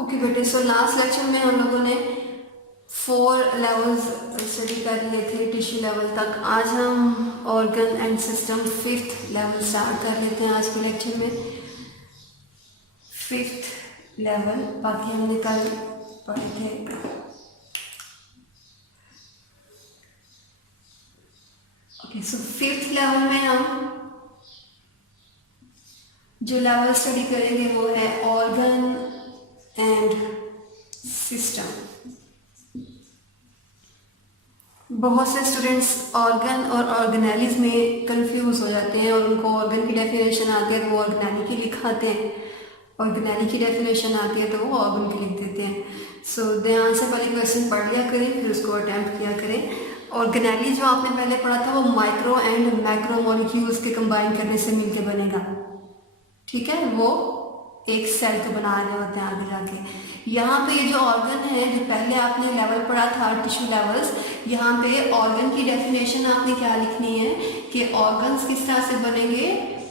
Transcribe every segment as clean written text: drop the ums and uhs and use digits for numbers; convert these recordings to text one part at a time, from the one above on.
Okay बेटे, so last lecture में हम लोगों ने 4 लेवल्स स्टडी कर लिए थे टिश्यू लेवल तक। आज हम organ and system 5th level start कर लेते हैं आज के लेक्चर में। 5th लेवल बाकी हमने कल पढ़े थे। ओके, सो 5th लेवल में हम जो लेवल स्टडी करेंगे वो है ऑर्गन एंड सिस्टम। बहुत से स्टूडेंट्स ऑर्गन और ऑर्गेनेलिज में कंफ्यूज हो जाते हैं और उनको ऑर्गन की डेफिनेशन आती है तो वो ऑर्गेनेली की लिखाते हैं, ऑर्गेनेली की डेफिनेशन आती है तो वो ऑर्गन की लिख देते हैं। सो ध्यान से पहले क्वेश्चन पढ़ लिया करें, फिर उसको अटैम्प्ट किया करें। ऑर्गेनेली जो आपने पहले पढ़ा था वो माइक्रो एंड मैक्रो मॉलिक्यूल्स के कंबाइन करने से मिलकर बनेगा, ठीक है। वो एक सेल को बना रहे होते हैं आगे जाके। यहाँ पे ये जो ऑर्गन है, जो पहले आपने लेवल पढ़ा था टिश्यू लेवल्स, यहाँ पे ऑर्गन की डेफिनेशन आपने क्या लिखनी है कि ऑर्गन्स किस तरह से बनेंगे,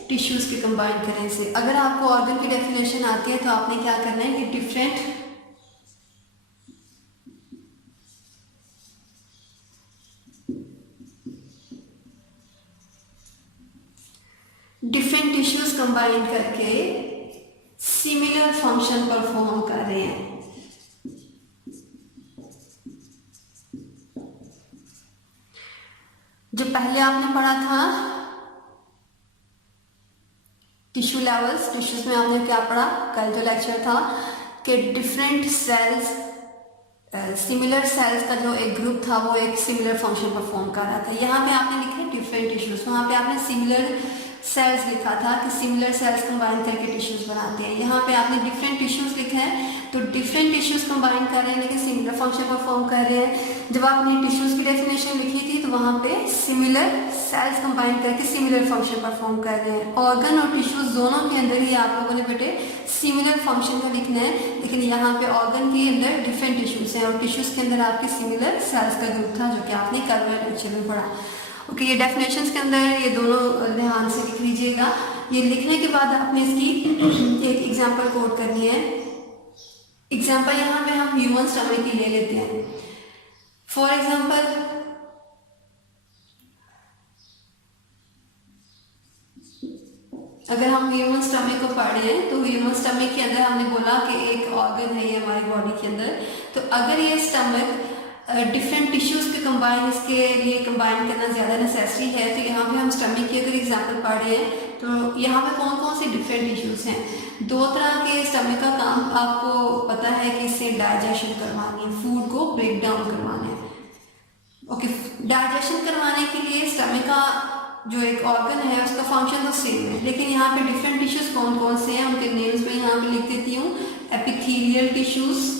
टिश्यूज के कंबाइन करने से। अगर आपको ऑर्गन की डेफिनेशन आती है तो आपने क्या करना है कि डिफरेंट टिश्यूज कंबाइन करके सिमिलर फंक्शन परफॉर्म कर रहे हैं। जो पहले आपने पढ़ा था टिश्यू लेवल्स, टिश्यूज में आपने क्या पढ़ा, कल जो लेक्चर था कि डिफरेंट सेल्स, सिमिलर सेल्स का जो एक ग्रुप था वो एक सिमिलर फंक्शन परफॉर्म कर रहा था। यहाँ पे आपने लिखा डिफरेंट टिश्यूज, वहाँ पे आपने सिमिलर सेल्स लिखा था कि सिमिलर सेल्स कंबाइन करके टिश्यूज बनाते हैं। यहाँ पे आपने डिफरेंट टिश्यूज लिखा है तो डिफरेंट टिश्यूज कंबाइन कर रहे हैं लेकिन सिमिलर फंक्शन परफॉर्म कर रहे हैं। जब आपने टिश्यूज की डेफिनेशन लिखी थी तो वहाँ पे सिमिलर सेल्स कंबाइन करके सिमिलर फंक्शन परफॉर्म कर रहे हैं। ऑर्गन और टिश्यूज दोनों के अंदर ही आप लोगों ने बेटे सिमिलर फंक्शन का लिखना है, लेकिन यहाँ पे ऑर्गन के अंदर डिफरेंट टिश्यूज हैं और टिश्यूज के अंदर आपके सिमिलर सेल्स का ग्रुप था जो कि आपने कल वाले लेक्चर में पढ़ा। ओके, ये डेफिनेशंस के अंदर ये दोनों ध्यान से लिख लीजिएगा। ये लिखने के बाद आपने इसकी एक एग्जांपल कोट करनी है। एग्जांपल यहाँ पे हम ह्यूमन स्टमक की ले लेते हैं। फॉर एग्जांपल अगर हम ह्यूमन स्टमक को पढ़ रहे हैं तो ह्यूमन स्टमक के अंदर हमने बोला कि एक ऑर्गन है ये हमारी बॉडी के अंदर। तो अगर ये स्टमक डिफरेंट टिश्यूज के कंबाइन, इसके लिए कंबाइन करना ज़्यादा नेसेसरी है, तो यहाँ पे हम स्टमक की अगर एग्जांपल पढ़ रहे हैं तो यहाँ पे कौन कौन से डिफरेंट टिश्यूज हैं। 2 तरह के स्टमक का काम आपको पता है कि इससे डाइजेशन करवानी है, फूड को ब्रेक डाउन करवाना है। ओके, डाइजेशन करवाने के लिए स्टमक का जो एक ऑर्गन है उसका फंक्शन तो सेम है, लेकिन यहाँ पे डिफरेंट टिश्यूज कौन कौन से हैं उनके नेम्स में यहाँ पे लिख देती हूँ। Epithelial tissues,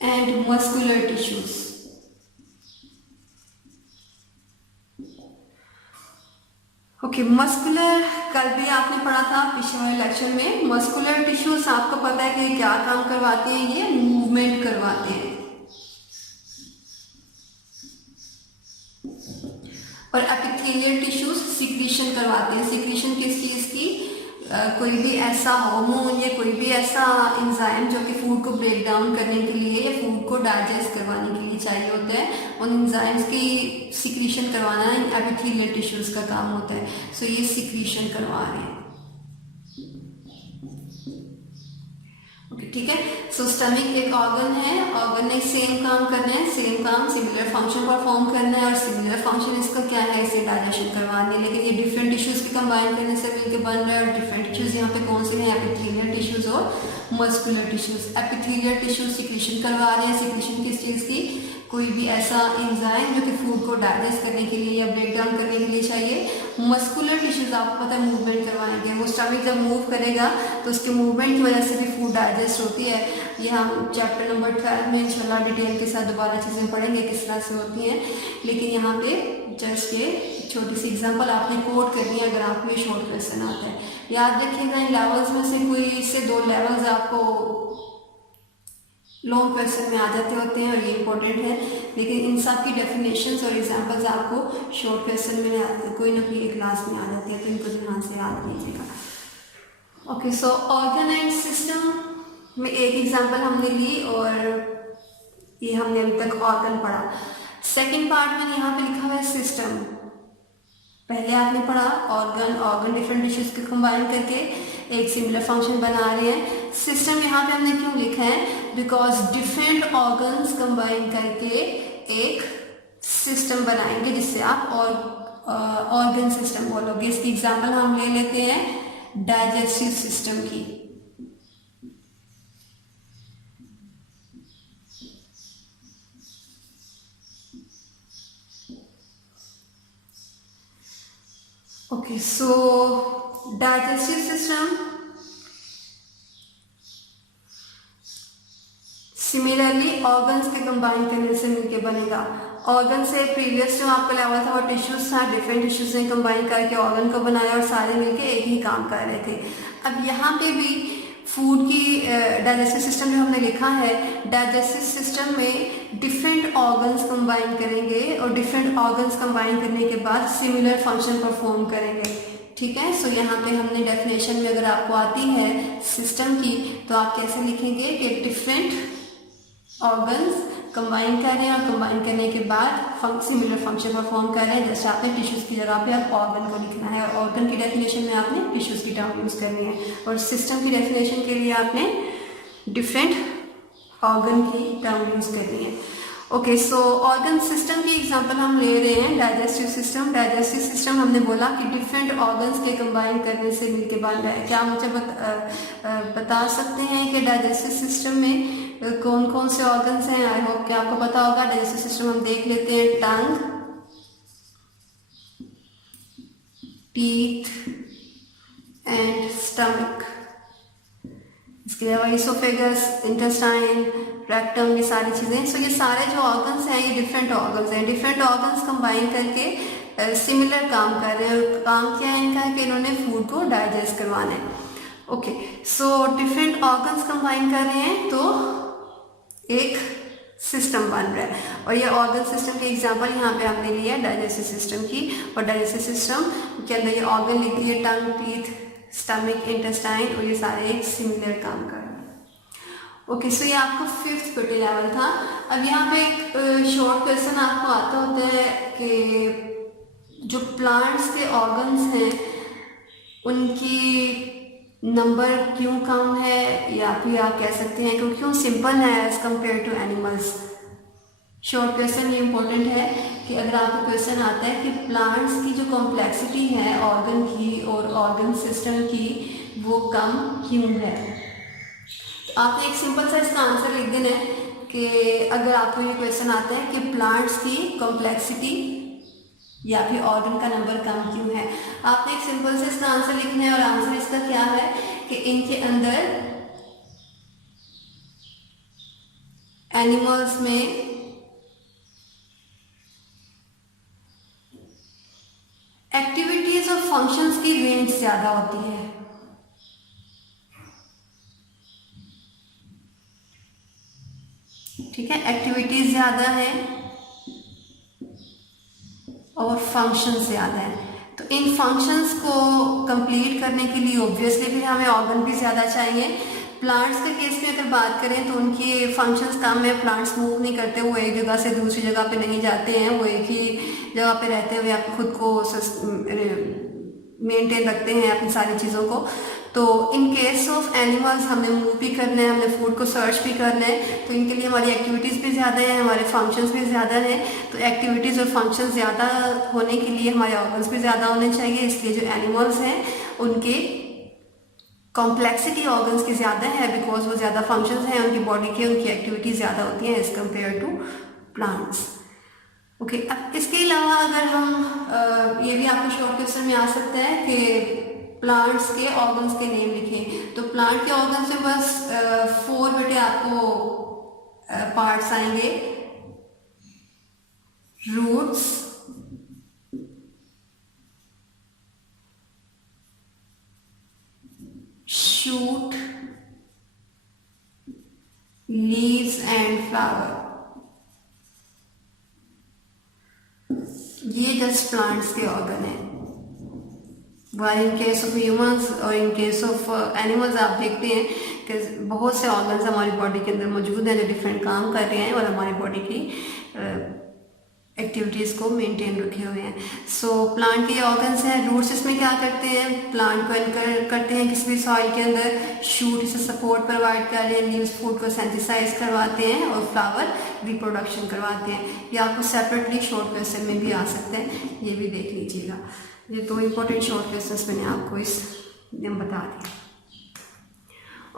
and muscular tissues. Okay, muscular कल भी आपने पढ़ा था पिछले वाले लेक्चर में। मस्कुलर टिश्यूज आपको पता है कि क्या काम करवाते हैं, ये मूवमेंट करवाते हैं। और एपिथेलियल टिश्यूज सिक्रीशन करवाते हैं। सिक्रीशन किस चीज की, कोई भी ऐसा हार्मोन या कोई भी ऐसा एंजाइम जो कि फूड को ब्रेक डाउन करने के लिए या फूड को डाइजेस्ट करवाने के लिए चाहिए होता है, उन एंजाइम्स की सिक्रीशन करवाना एपिथेलियल टिश्यूज का काम होता है। सो ये सिक्रीशन करवा रहे हैं। ओके, ठीक है। सो स्टमक एक ऑर्गन है, ऑर्गन ने सेम काम करना है, सेम काम सिमिलर फंक्शन परफॉर्म करना है और सिमिलर फंक्शन इसका क्या है, इसे डाइजेशन करवानी है। लेकिन ये डिफरेंट टिश्यूज के कंबाइन करने से मिलकर बन रहा है और डिफरेंट टिश्यूज यहाँ पे कौन से हैं, एपिथेलियल टिश्यूज और muscular tissues. Epithelial tissues secretion करवा रहे हैं। सिक्रीशन किस चीज़ की, कोई भी ऐसा एंजाइम जो कि फूड को डाइजेस्ट करने के लिए या ब्रेक डाउन करने के लिए चाहिए। मस्कुलर टिश्यूज आपको पता है मूवमेंट करवाएंगे। वो स्टमक जब मूव करेगा तो उसके मूवमेंट की वजह से भी फूड डाइजेस्ट होती है। ये हम चैप्टर नंबर 12 में इंशाल्लाह डिटेल के साथ दोबारा चीज़ें पढ़ेंगे किस तरह से होती हैं, लेकिन यहाँ पे जस्ट ये छोटी सी एग्जांपल आपने कोट करनी है अगर आपको ये शॉर्ट क्वेश्चन आता है। याद रखिएगा इन लेवल्स में से कोई से 2 लेवल्स आपको लॉन्ग क्वेश्चन में आ जाते होते हैं और ये इंपॉर्टेंट है, लेकिन इन सब की डेफिनेशंस और एग्जांपल्स आपको शॉर्ट क्वेश्चन में कोई ना कोई एक क्लास में आ जाती है, तो इनको ध्यान से याद कीजिएगा। Okay, so organ and system में एक एग्जांपल हमने ली और ये हमने अभी तक ऑर्गन पढ़ा। सेकंड पार्ट में यहाँ पे लिखा हुआ है सिस्टम। पहले आपने पढ़ा ऑर्गन डिफरेंट डिशेस को कंबाइन करके एक सिमिलर फंक्शन बना रहे हैं। सिस्टम यहाँ पे हमने क्यों लिखा है? बिकॉज डिफरेंट ऑर्गन्स कंबाइन करके एक सिस्टम बनाएंगे जिससे आप ऑर्गन सिस्टम बोलोगे। इसकी एग्जांपल हम ले लेते हैं डाइजेस्टिव सिस्टम की। ओके, सो डाइजेस्टिव सिस्टम सिमिलरली ऑर्गन्स के कंबाइन करने से मिलके बनेगा। ऑर्गन से प्रीवियस जो आपका लेवल था वो टिश्यूज था, डिफरेंट टिश्यूज ने कंबाइन करके ऑर्गन को बनाया और सारे मिलके एक ही काम कर रहे थे। अब यहाँ पे भी फूड की डाइजेस्टिव सिस्टम जो हमने लिखा है, डाइजेस्टिव सिस्टम में डिफरेंट ऑर्गन्स कंबाइन करेंगे और डिफरेंट ऑर्गन्स कंबाइन करने के बाद सिमिलर फंक्शन परफॉर्म करेंगे। ठीक है, सो यहाँ पे हमने डेफिनेशन में अगर आपको आती है सिस्टम की तो आप कैसे लिखेंगे कि डिफरेंट ऑर्गन्स कंबाइन कर रहे हैं और कंबाइन करने के बाद सिमिलर फंक्शन परफॉर्म कर रहे हैं। जैसे आपने टिश्यूज की जगह पे आप ऑर्गन को लिखना है और ऑर्गन की डेफिनेशन में आपने टिश्यूज की टर्म यूज करनी है और सिस्टम की डेफिनेशन के लिए आपने डिफरेंट ऑर्गन की टर्म यूज करनी है। ओके, सो ऑर्गन सिस्टम की एग्जांपल हम ले रहे हैं डाइजेस्टिव सिस्टम। डाइजेस्टिव सिस्टम हमने बोला कि डिफरेंट ऑर्गन्स के कंबाइन करने से मिलके बन रहा है। क्या मुझे बता सकते हैं कि डाइजेस्टिव सिस्टम में कौन कौन से ऑर्गन्स हैं? आई होप कि आपको पता होगा। डाइजेस्टिव सिस्टम हम देख लेते हैं, टंग, टीथ एंड स्टमक। इसके अलावा इसोफेगस, इंटेस्टाइन, रेक्टम, ये सारी चीजें। सो ये सारे जो ऑर्गन्स हैं ये डिफरेंट ऑर्गन्स हैं। डिफरेंट ऑर्गन्स कंबाइन करके सिमिलर काम कर रहे हैं। काम क्या है इनका कि इन्होंने फूड को डाइजेस्ट करवाना है। Okay, so different organs combine कर रहे हैं तो एक सिस्टम बन रहा है और ये ऑर्गन सिस्टम की एग्जांपल यहाँ पे हमने लिया है डाइजेस्टिव सिस्टम की। और डाइजेस्टिव सिस्टम के अंदर ये ऑर्गन लिख दिए, टंग, टीथ, स्टमक, इंटेस्टाइन, और ये सारे एक सिमिलर काम कर रहे हैं। ओके, सो ये आपका 5th पीटी लेवल था। अब यहाँ पे एक शॉर्ट क्वेश्चन आपको आता होता है कि जो प्लांट्स के ऑर्गन्स हैं उनकी नंबर क्यों कम है, या फिर आप कह सकते हैं कि क्यों सिंपल है as compare to animals. Short question ये इंपॉर्टेंट है कि अगर आपको क्वेश्चन आता है कि प्लांट्स की जो कॉम्प्लेक्सिटी है ऑर्गन की और ऑर्गन सिस्टम की वो कम क्यों है, तो आपने एक सिंपल सा इसका आंसर लिख देना है कि अगर आपको ये क्वेश्चन आता है कि प्लांट्स की कॉम्प्लेक्सिटी या फिर ऑर्गन का नंबर कम क्यों है, आपने एक सिंपल से इसका आंसर लिखना है। और आंसर इसका क्या है कि इनके अंदर एनिमल्स में एक्टिविटीज और फंक्शंस की रेंज ज्यादा होती है। ठीक है, एक्टिविटीज ज्यादा है और फंक्शंस ज्यादा है। तो इन फंक्शंस को कंप्लीट करने के लिए ऑब्वियसली फिर हमें ऑर्गन भी ज़्यादा चाहिए। प्लांट्स के केस में अगर बात करें तो उनके फंक्शंस कम है। प्लांट्स मूव नहीं करते, वो एक जगह से दूसरी जगह पे नहीं जाते हैं, वो एक ही जगह पे रहते हुए आप खुद को मेंटेन रखते हैं अपनी सारी चीज़ों को। तो इन केस ऑफ एनिमल्स हमें मूव भी करना है, हमें फूड को सर्च भी करना है, तो इनके लिए हमारी एक्टिविटीज़ भी ज़्यादा है, हमारे फंक्शंस भी ज़्यादा हैं। तो एक्टिविटीज़ और फंक्शंस ज़्यादा होने के लिए हमारे ऑर्गन्स भी ज़्यादा होने चाहिए। इसलिए जो एनिमल्स हैं उनके कॉम्प्लेक्सिटी ऑर्गन्स की ज़्यादा है, बिकॉज वो ज़्यादा फंक्शंस हैं उनकी बॉडी के, उनकी एक्टिविटीज़ ज़्यादा होती हैं as compare to plants. Okay, अब इसके अलावा अगर हम ये भी आपको शॉर्ट क्वेश्चन में आ सकता है कि प्लांट्स के ऑर्गन्स के नेम लिखें, तो प्लांट के ऑर्गन्स में बस 4 बेटे आपको पार्ट्स आएंगे। रूट्स, शूट, लीव्स ये जस्ट प्लांट्स के ऑर्गन है। While in case of humans और इन केस ऑफ एनिमल्स आप देखते हैं कि बहुत से ऑर्गन्स हमारी बॉडी के अंदर मौजूद हैं जो डिफरेंट काम कर रहे हैं और हमारी बॉडी की एक्टिविटीज़ को मेंटेन रखे हुए हैं। सो प्लांट के ऑर्गन्स हैं। रूट्स इसमें क्या करते हैं, प्लांट को एनकरेज करते हैं किसी भी सॉइल के अंदर। शूट इसे सपोर्ट प्रोवाइड कर रहे हैं, लीव्स फूड को सेंथिसाइज करवाते हैं और फ्लावर रिप्रोडक्शन करवाते हैं। ये आपको सेपरेटली शॉर्ट क्वेश्चन में भी आ सकते हैं, ये भी देख लीजिएगा। ये दो इंपॉर्टेंट शॉर्ट क्वेश्चंस मैंने आपको इस में बता दिया।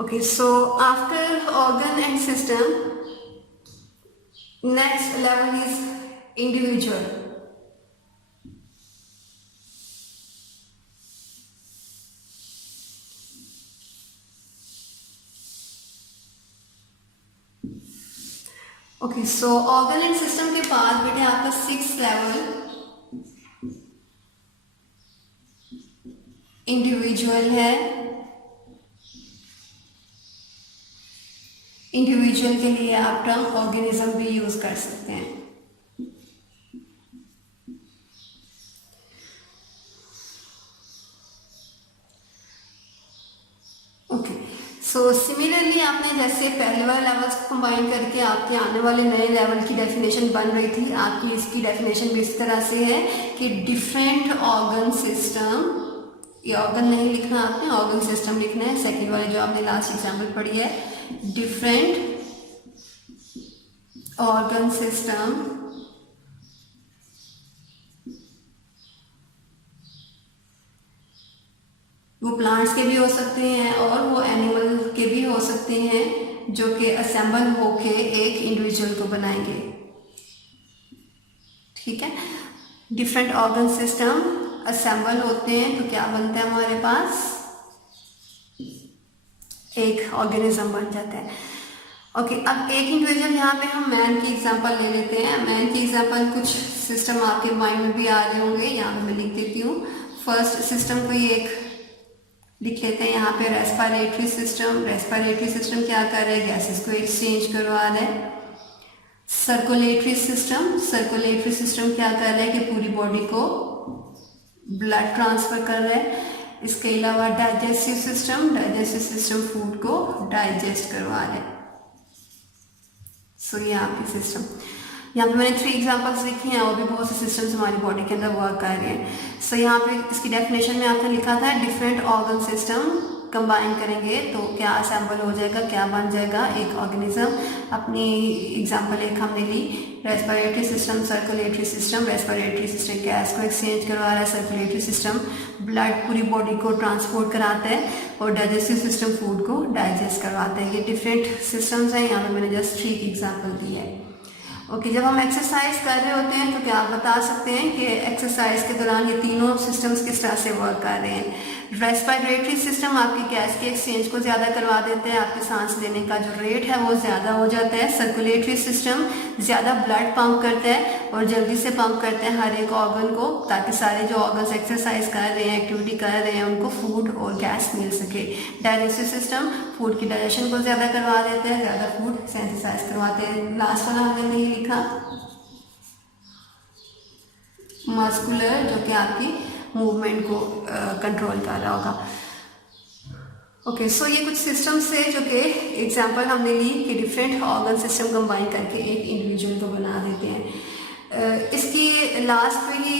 Okay, so after organ and system, next level is individual. Okay, so organ and system के बाद बेटे आपका 6th लेवल इंडिविजुअल है। इंडिविजुअल के लिए आप टर्म ऑर्गेनिज्म भी यूज कर सकते हैं। सो सिमिलरली आपने जैसे पहले वाले लेवल्स को कंबाइन करके आपके आने वाले नए लेवल की डेफिनेशन बन रही थी, आपकी इसकी डेफिनेशन भी इस तरह से है कि डिफरेंट ऑर्गन सिस्टम, ये ऑर्गन नहीं लिखना आपने, ऑर्गन सिस्टम लिखना है। सेकेंड वाली जो आपने लास्ट एग्जाम्पल पढ़ी है, डिफरेंट ऑर्गन सिस्टम वो प्लांट्स के भी हो सकते हैं और वो एनिमल के भी हो सकते हैं, जो कि असेंबल होके एक इंडिविजुअल को बनाएंगे। ठीक है, डिफरेंट ऑर्गन सिस्टम असेंबल होते हैं तो क्या बनता है हमारे पास, एक ऑर्गेनिज्म बन जाता है। ओके, अब एक इंडिविजुअल, यहाँ पे हम मैन की एग्जांपल ले लेते हैं। मैन की एग्जांपल कुछ सिस्टम आपके माइंड में भी आ रहे होंगे, यहाँ पे मैं लिख देती हूँ। फर्स्ट सिस्टम को ये एक लिख लेते हैं यहाँ पे, रेस्पिरेटरी सिस्टम। रेस्पिरेटरी सिस्टम क्या कर रहा है, गैसेस को एक्सचेंज करवा रहा है। सर्कुलेटरी सिस्टम, सर्कुलेटरी सिस्टम क्या कर रहा है कि पूरी बॉडी को ब्लड ट्रांसफर कर रहा है। इसके अलावा digestive system, digestive system food को डाइजेस्ट करवा रहा है। सो ये आपके सिस्टम, यहाँ पे मैंने 3 एग्जांपल्स लिखे हैं और भी बहुत से सिस्टम्स हमारी बॉडी के अंदर वर्क कर रहे हैं। सो यहाँ पे इसकी डेफिनेशन में आपने लिखा था डिफरेंट ऑर्गन सिस्टम कंबाइन करेंगे तो क्या असेंबल हो जाएगा, क्या बन जाएगा, एक ऑर्गेनिज्म। अपनी एग्जांपल एक हमने ली, respiratory system, circulatory system. Respiratory system gas को एक्सचेंज करवा रहा है, सर्कुलेटरी सिस्टम ब्लड पूरी बॉडी को ट्रांसपोर्ट कराता है और डाइजेस्टिव सिस्टम फूड को डाइजेस्ट करवाता है। ये डिफरेंट सिस्टम्स हैं, यहाँ पर मैंने जस्ट 3 की एग्जाम्पल दी है। ओके, जब हम एक्सरसाइज कर रहे होते हैं तो क्या आप बता सकते हैं कि एक्सरसाइज के दौरान ये तीनों सिस्टम्स किस तरह से वर्क कर रहे हैं। रेस्पिरेटरी सिस्टम आपकी गैस के एक्सचेंज को ज़्यादा करवा देते हैं, आपके सांस लेने का जो रेट है वो ज़्यादा हो जाता है। सर्कुलेटरी सिस्टम ज़्यादा ब्लड पंप करता है और जल्दी से पंप करते हैं हर एक ऑर्गन को, ताकि सारे जो ऑर्गन्स एक्सरसाइज कर रहे हैं, एक्टिविटी कर रहे हैं, उनको फूड और गैस मिल सके। डाइजेस्टिव सिस्टम फूड की डाइजेशन को ज़्यादा करवा देते हैं, ज़्यादा फूड सेंथिसाइज करवाते हैं। लास्ट वाला हमने नहीं लिखा, मस्कुलर, जो कि आपकी मूवमेंट को कंट्रोल कर रहा होगा। ओके, सो ये कुछ सिस्टम्स है जो कि एग्जांपल हमने ली कि डिफरेंट ऑर्गन सिस्टम कंबाइन करके एक इंडिविजुअल को बना देते हैं। इसकी लास्ट पे ही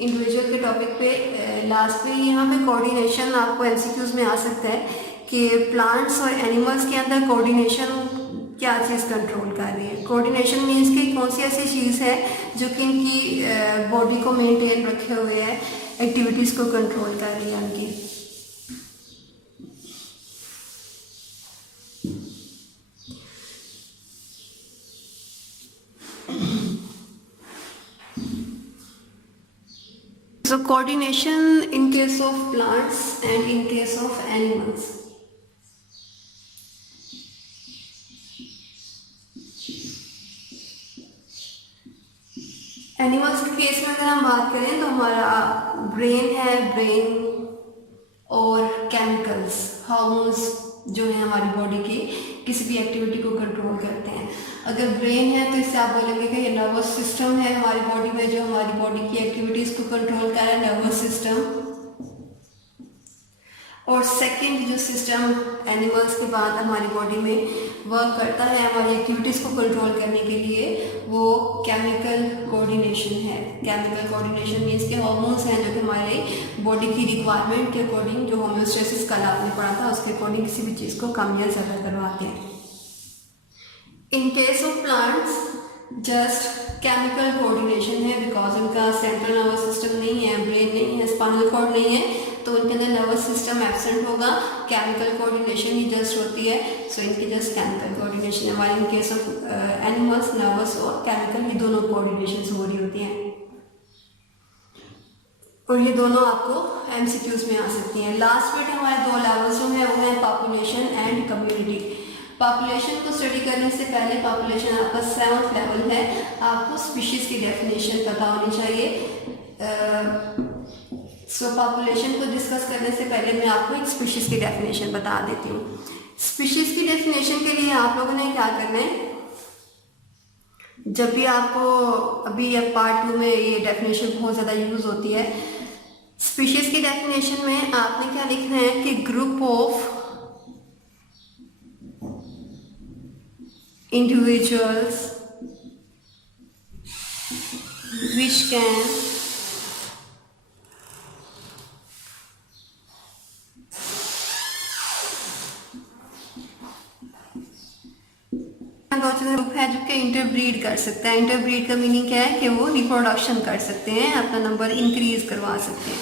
इंडिविजुअल के टॉपिक पे लास्ट पे यहाँ पे कोऑर्डिनेशन आपको एमसीक्यूज में आ सकता है कि प्लांट्स और एनिमल्स के अंदर कोऑर्डिनेशन क्या चीज़ कंट्रोल कर रही है। कोऑर्डिनेशन मीन्स कि कौन सी ऐसी चीज़ है जो कि इनकी बॉडी को मेंटेन रखे हुए है, एक्टिविटीज़ को कंट्रोल कर रही है उनकी। So coordination in case of plants and in case of animals. Animals के केस में अगर हम बात करें तो हमारा ब्रेन है, ब्रेन और केमिकल्स, हार्मोन्स जो है हमारी बॉडी की किसी भी एक्टिविटी को कंट्रोल करते हैं। अगर ब्रेन है तो इससे आप बोलेंगे कि ये नर्वस सिस्टम है हमारी बॉडी में, जो हमारी बॉडी की एक्टिविटीज को कंट्रोल कर रहा है, नर्वस सिस्टम। और सेकंड जो सिस्टम एनिमल्स के बाद हमारी बॉडी में वर्क करता है हमारी एक्टिविटीज़ को कंट्रोल करने के लिए, वो केमिकल कोऑर्डिनेशन है। केमिकल कोऑर्डिनेशन मीन्स के हार्मोन्स हैं जो कि हमारे बॉडी की रिक्वायरमेंट के अकॉर्डिंग, जो होम्योस्टेसिस कल आपने पढ़ा था उसके अकॉर्डिंग किसी भी चीज़ को कम या ज़्यादा करवाते हैं। In case of plants just chemical coordination है, बिकॉज इनका सेंट्रल नर्वस सिस्टम नहीं है, ब्रेन नहीं है, स्पाइनल कॉर्ड नहीं है, तो उनके अंदर नर्वस सिस्टम एब्सेंट होगा, केमिकल कोऑर्डिनेशन ही जस्ट होती है। सो इनकी जस्ट केमिकल कोऑर्डिनेशन है। हमारे in case of animals nervous और केमिकल ये दोनों कोऑर्डिनेशन हो रही होती हैं, और ये दोनों आपको एमसीक्यूज में आ सकती हैं। लास्ट बिट हमारे 2 लेवल्स जो है वो है पॉपुलेशन एंड कम्युनिटी। पॉपुलेशन को स्टडी करने से पहले, पॉपुलेशन आपका 7th लेवल है, आपको स्पीशीज की डेफिनेशन पता होनी चाहिए। सो पॉपुलेशन को डिस्कस करने से पहले मैं आपको एक स्पीशीज की डेफिनेशन बता देती हूँ। स्पीशीज की डेफिनेशन के लिए आप लोगों ने क्या करना है, जब भी आपको अभी पार्ट 2 में ये डेफिनेशन बहुत ज़्यादा यूज होती है। स्पीशीज की डेफिनेशन में आपने क्या लिखना है कि group of individuals which can group है जो कि इंटरब्रीड कर सकता है। इंटरब्रीड का मीनिंग क्या है कि वो रिप्रोडक्शन कर सकते हैं, अपना नंबर इंक्रीज करवा सकते हैं।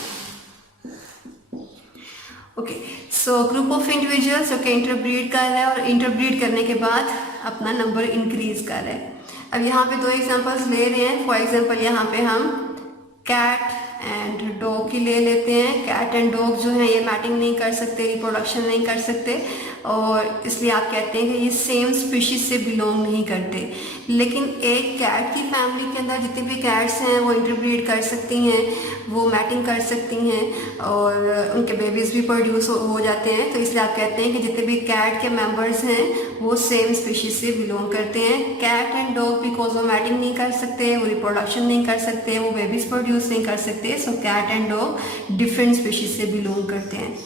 Okay, so group of individuals जो कि इंटरब्रीड कर रहा है और इंटरब्रीड करने के बाद अपना नंबर इंक्रीज कर रहा है। अब यहाँ पे 2 एग्जांपल्स ले रहे हैं। फॉर एग्जांपल यहाँ पे हम कैट एंड डॉग की ले लेते हैं। कैट एंड डॉग जो है ये मैटिंग नहीं कर सकते, रिप्रोडक्शन नहीं कर सकते, और इसलिए आप कहते हैं कि ये सेम स्पीशीज से बिलोंग नहीं करते। लेकिन एक कैट की फैमिली के अंदर जितने भी कैट्स हैं वो इंटरब्रीड कर सकती हैं, वो मैटिंग कर सकती हैं और उनके बेबीज भी प्रोड्यूस हो जाते हैं। तो इसलिए आप कहते हैं कि जितने भी कैट के मेंबर्स हैं वो सेम स्पीशीज से बिलोंग करते हैं। कैट एंड डॉग बिकॉज वो मैटिंग नहीं कर सकते, वो रिप्रोडक्शन नहीं कर सकते, वो बेबीज प्रोड्यूस नहीं कर सकते, so cat and dog different species से बिलोंग करते हैं।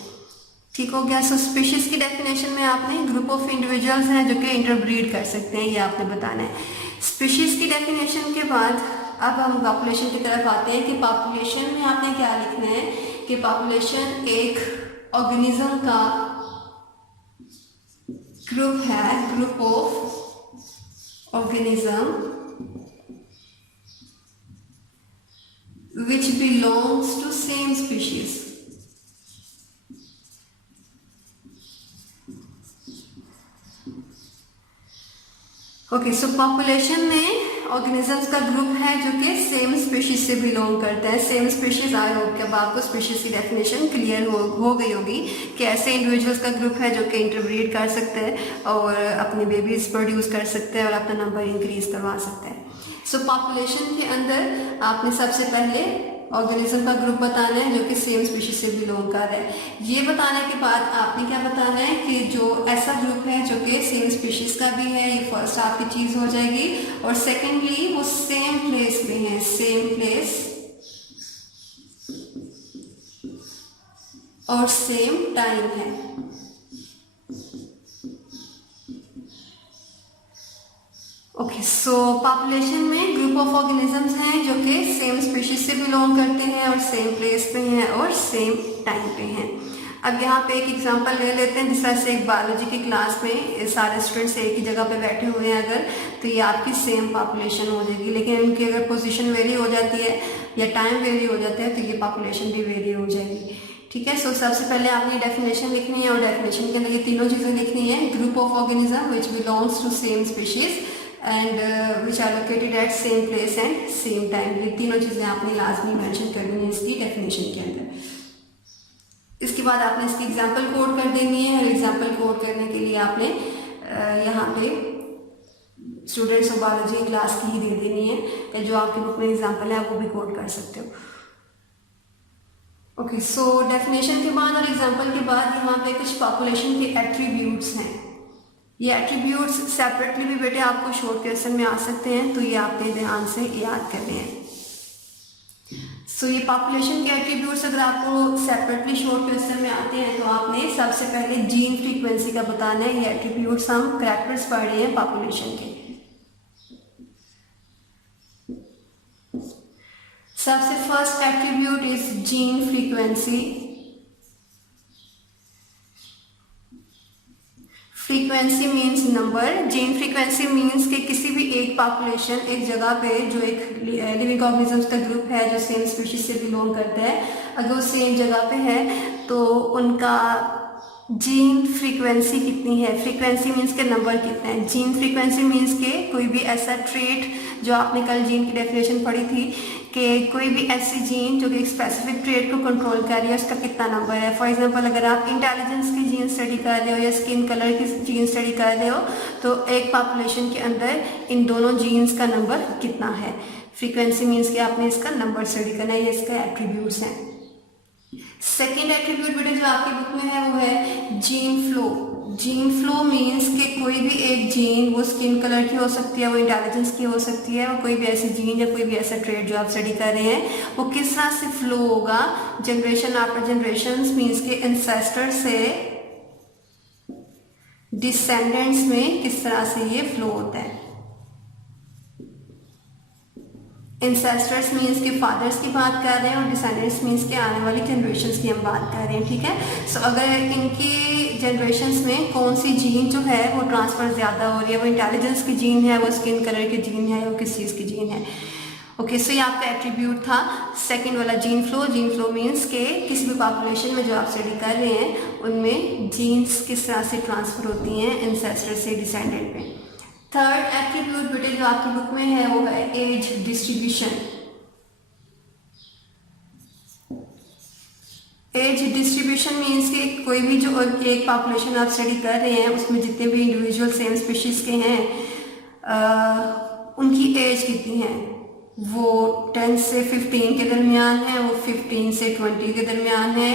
ठीक हो गया। सो स्पीशीज की डेफिनेशन में आपने ग्रुप ऑफ इंडिविजुअल्स हैं जो कि इंटरब्रीड कर सकते हैं, ये आपने बताना है। स्पीशीज की डेफिनेशन के बाद अब हम पॉपुलेशन की तरफ आते हैं कि पॉपुलेशन में आपने क्या लिखना है कि पॉपुलेशन एक ऑर्गेनिज्म का ग्रुप है, group of organism which belongs to same species। Okay, so population में ऑर्गेनिजम्स का ग्रुप है जो कि सेम स्पीशीज से बिलोंग करता है। सेम स्पीशीज, आई होप कि अब आपको स्पीशीज की डेफिनेशन क्लियर हो गई होगी कि ऐसे इंडिविजुअल्स का ग्रुप है जो कि इंटरब्रीड कर सकते हैं और अपने बेबीज प्रोड्यूस कर सकते हैं और अपना नंबर इंक्रीज करवा सकते हैं। सो पॉपुलेशन के अंदर आपने सबसे पहले ऑर्गेनिज्म का ग्रुप बताना है जो कि सेम स्पीशीज से बिलोंग कर रहा है। ये बताने के बाद आपने क्या बताना है कि जो ऐसा ग्रुप है जो कि सेम स्पीशीज का भी है, ये फर्स्ट आपकी चीज हो जाएगी। और सेकेंडली वो सेम प्लेस पे है, सेम प्लेस और सेम टाइम है। ओके, सो पॉपुलेशन में ग्रुप ऑफ ऑर्गेनिजम्स हैं जो कि सेम स्पीशीज से बिलोंग करते हैं और सेम प्लेस पे हैं और सेम टाइम पे हैं। अब यहाँ पे एक एग्जांपल ले लेते हैं। जिस तरह से एक बायोलॉजी की क्लास में सारे स्टूडेंट्स एक ही जगह पे बैठे हुए हैं अगर, तो ये आपकी सेम पॉपुलेशन हो जाएगी। लेकिन उनकी अगर पोजीशन वेरी हो जाती है या टाइम वेरी हो जाता है तो ये पॉपुलेशन भी वेरी हो जाएगी। ठीक है, सो सबसे पहले आपने डेफिनेशन लिखनी है और डेफिनेशन के अंदर ये तीनों चीज़ें लिखनी है। Group of organism which belongs to same species and which are located at same place and same time. ये तीनों चीज़ें आपने लाजमी मेंशन करनी है इसकी डेफिनेशन के अंदर। इसके बाद आपने इसकी एग्जांपल कोड कर देनी है और एग्जांपल कोड करने के लिए आपने यहाँ पे स्टूडेंट्स ऑफ बायोलॉजी क्लास की ही दे देनी है, या जो आपकी बुक में एग्जांपल है वो भी कोड कर सकते हो। ओके, सो डेफिनेशन के बाद और एग्जांपल के बाद यहाँ पे कुछ पॉपुलेशन के एट्रीब्यूट्स हैं। ये एट्रीब्यूट्स सेपरेटली भी बेटे आपको शॉर्ट क्वेश्चन में आ सकते हैं, तो ये आपने ध्यान से याद करने हैं। सो ये पॉपुलेशन के एट्रीब्यूट्स अगर आपको सेपरेटली शॉर्ट क्वेश्चन में आते हैं तो आपने सबसे पहले जीन फ्रीक्वेंसी का बताना है। ये एट्रीब्यूट्स हम करैक्टर्स पढ़ रहे हैं पॉपुलेशन के। सबसे first attribute is gene frequency. Frequency means number, gene frequency means कि किसी भी एक पॉपुलेशन एक जगह पे जो एक लिविंग ऑर्गेनिजम्स का ग्रुप है जो सेम स्पीशीज से बिलोंग करता है, अगर वो सेम जगह पे है तो उनका जीन फ्रीक्वेंसी कितनी है। फ्रीक्वेंसी मीन्स के नंबर कितना है। जीन फ्रीक्वेंसी मीन्स के कोई भी ऐसा ट्रेट, जो आपने कल जीन की डेफिनेशन पढ़ी थी कि कोई भी ऐसी जीन जो कि एक स्पेसिफिक ट्रेट को कंट्रोल कर रही है, उसका कितना नंबर है। फॉर एग्जांपल अगर आप इंटेलिजेंस की जीन स्टडी कर रहे हो या स्किन कलर की जीन स्टडी कर रहे हो तो एक पॉपुलेशन के अंदर इन दोनों जीन्स का नंबर कितना है। फ्रीक्वेंसी मीन्स कि आपने इसका नंबर स्टडी करना है, ये इसका एट्रीब्यूट्स हैं। सेकेंड एट्रीब्यूट बेटे जो आपकी बुक में है वो है gene flow. Gene flow means कि कोई भी एक जीन, वो स्किन कलर की हो सकती है, वो इंटेलिजेंस की हो सकती है, वो कोई भी ऐसी जीन या कोई भी ऐसा ट्रेड जो आप स्टडी कर रहे हैं, वो किस तरह से फ्लो होगा जनरेशन आफ्टर जनरेशन, मीन्स के एंसेस्टर से डिसेंडेंट्स में किस तरह से ये फ्लो होता है। इंसेस्टर्स मीन्स के फादर्स की बात कर रहे हैं और डिसेंडेंट्स मीन्स के आने वाली जनरेशन्स की हम बात कर रहे हैं, ठीक है। सो अगर इनकी जनरेशन्स में कौन सी जीन जो है वो ट्रांसफर ज़्यादा हो रही है, वो इंटेलिजेंस की जीन है, वो स्किन कलर की जीन है, वो किस चीज़ की जीन है। ओके, सो ये आपका एट्रीब्यूट था सेकेंड वाला gene flow. Gene flow means के किसी भी पॉपुलेशन में जो आप स्टडी कर रहे हैं उनमें जीन्स किस तरह से ट्रांसफर होती हैं इंसेस्टर से डिसेंडेंट में। थर्ड एट्रीब्यूट बेटे जो आपकी बुक में है वो है age distribution. Age distribution means कि कोई भी जो एक पॉपुलेशन आप स्टडी कर रहे हैं उसमें जितने भी इंडिविजुअल सेम स्पीशीज के हैं उनकी एज कितनी है। वो 10 से 15 के दरमियान है, वो 15 से 20 के दरमियान है,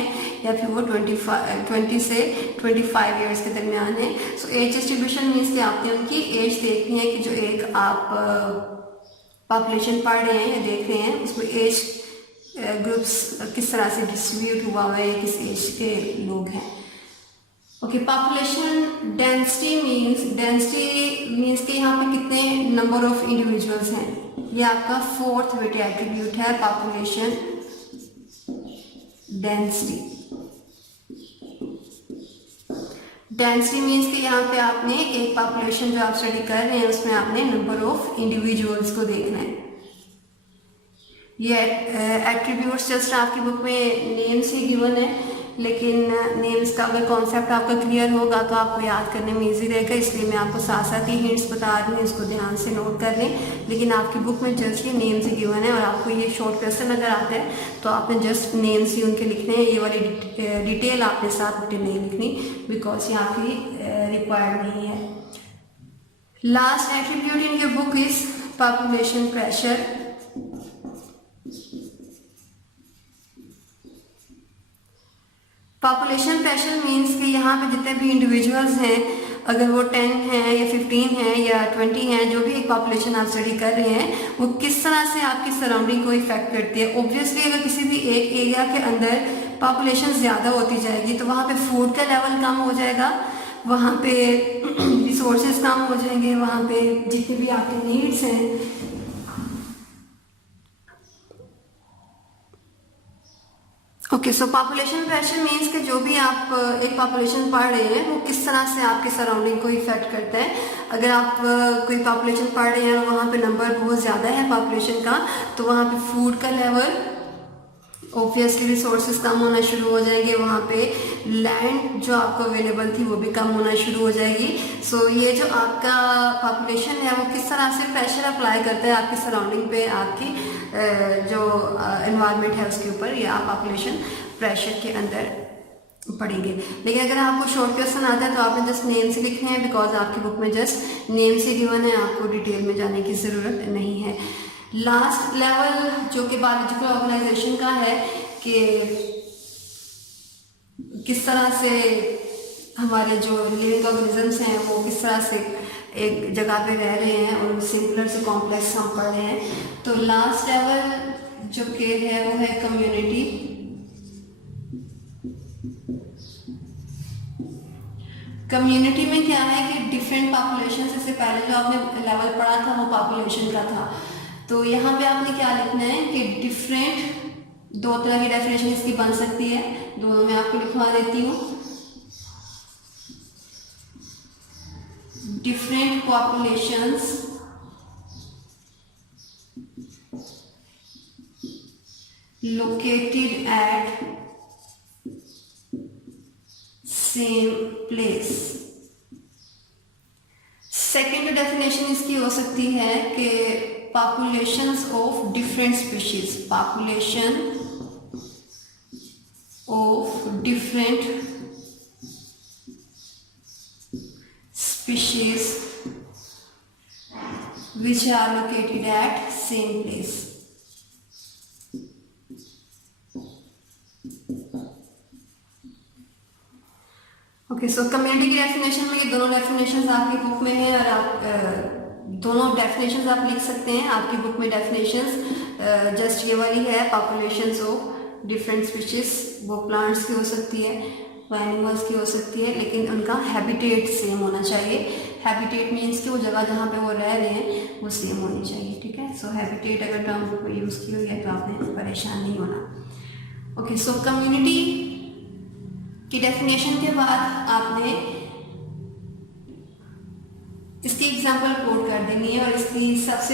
या फिर वो 20 से 25 ईयर्स के दरमियान है। सो एज डिस्ट्रीब्यूशन मीन्स कि आपने उनकी एज देखनी है कि जो एक आप पॉपुलेशन पढ़ रहे हैं या देख रहे हैं उसमें एज ग्रुप्स किस तरह से डिस्ट्रीब्यूट हुआ है, किस एज के लोग हैं। ओके, पॉपुलेशन डेंसिटी मीन्स कि यहाँ पे कितने नंबर ऑफ इंडिविजुअल्स हैं। ये आपका फोर्थ बेटे एट्रीब्यूट है पॉपुलेशन डेंसिटी। डेंसिटी मीन्स कि यहाँ पे आपने एक पॉपुलेशन जो आप स्टडी कर रहे हैं उसमें आपने नंबर ऑफ इंडिविजुअल्स को देखना है। ये एट्रीब्यूट्स जस्ट आपकी बुक में नेम्स ही गिवन है, लेकिन नेम्स का अगर कॉन्सेप्ट आपका क्लियर होगा तो आपको याद करने में इजी रहेगा, इसलिए मैं आपको साथ साथ ही हिंट्स बता रही हूँ, इसको ध्यान से नोट कर लें। लेकिन आपकी बुक में जस्ट ये नेम्स ही गिवन है और आपको ये शॉर्ट क्वेश्चन अगर आता है तो आपने जस्ट नेम्स ही उनके लिखने हैं। ये वाली डिटेल आपने साथ बेटे नहीं लिखनी बिकॉज ये आपकी रिक्वायर्ड नहीं है। Last attribute in your book is population pressure. Population pressure means कि यहाँ पे जितने भी इंडिविजुअल्स हैं, अगर वो 10 हैं या 15 हैं या 20 हैं, जो भी एक पॉपुलेशन आप स्टडी कर रहे हैं, वो किस तरह से आपकी सराउंडिंग को इफेक्ट करती है। ऑब्वियसली अगर किसी भी एक एरिया के अंदर पॉपुलेशन ज़्यादा होती जाएगी तो वहाँ पे फूड का लेवल कम हो जाएगा, वहाँ पे रिसोर्सेज कम हो जाएंगे, वहाँ पे जितने भी आपके नीड्स हैं। ओके, सो पॉपुलेशन प्रेशर मीन्स कि जो भी आप एक पॉपुलेशन पढ़ रहे हैं वो किस तरह से आपके सराउंडिंग को इफेक्ट करता है। अगर आप कोई पॉपुलेशन पढ़ रहे हैं और वहाँ पे नंबर बहुत ज़्यादा है पॉपुलेशन का, तो वहाँ पे फूड का लेवल, ऑब्वियसली रिसोर्सेज कम होना शुरू हो जाएंगे, वहाँ पे लैंड जो आपको अवेलेबल थी वो भी कम होना शुरू हो जाएगी। सो ये जो आपका पॉपुलेशन है वो किस तरह से प्रेशर अप्लाई करता है आपकी सराउंडिंग पे, आपकी जो एनवायरनमेंट है उसके ऊपर, ये आप पॉपुलेशन प्रेशर के अंदर पढ़ेंगे। लेकिन अगर आपको शॉर्ट क्वेश्चन आता है तो आपने जस्ट नेम से लिखने हैं बिकॉज आपकी बुक में जस्ट नेम से गिवन है, आपको डिटेल में जाने की ज़रूरत नहीं है। लास्ट लेवल जो कि बायोलॉजिकल ऑर्गेनाइजेशन का है कि किस तरह से हमारे जो लिविंग ऑर्गेनिजम्स हैं वो किस तरह से एक जगह पे रह रहे हैं और सिंपलर से कॉम्प्लेक्स हम पढ़ रहे हैं। तो लास्ट लेवल जो के है वो है कम्युनिटी। कम्युनिटी में क्या है कि डिफरेंट पॉपुलेशन, इससे पहले जो आपने लेवल पढ़ा था वो पॉपुलेशन का था, तो यहाँ पे आपने क्या लिखना है कि डिफरेंट, दो तरह की डेफिनेशन इसकी बन सकती है, दोनों में आपको लिखवा देती हूँ। Different populations located at same place। Second definition इसकी हो सकती है कि populations of different species, population of different species which are located at same place। Okay, so community की डेफिनेशन में ये दोनों डेफिनेशंस आपकी बुक में है और आप दोनों डेफिनेशंस आप लिख सकते हैं आपकी बुक में। डेफिनेशंस जस्ट ये वाली है, पॉपुलेशंस ऑफ डिफरेंट स्पीशीज, वो प्लांट्स की हो सकती है, वो एनिमल्स की हो सकती है, लेकिन उनका हैबिटेट सेम होना चाहिए। हैबिटेट मीन्स कि वो जगह जहाँ पे वो रह रहे हैं वो सेम होनी चाहिए, ठीक है। सो हैबिटेट अगर टर्म बुक में यूज़ की हुई है तो आपने परेशान नहीं होना। ओके, सो कम्युनिटी की डेफिनेशन के बाद आपने इसकी एग्जांपल कोड कर देनी है और इसकी सबसे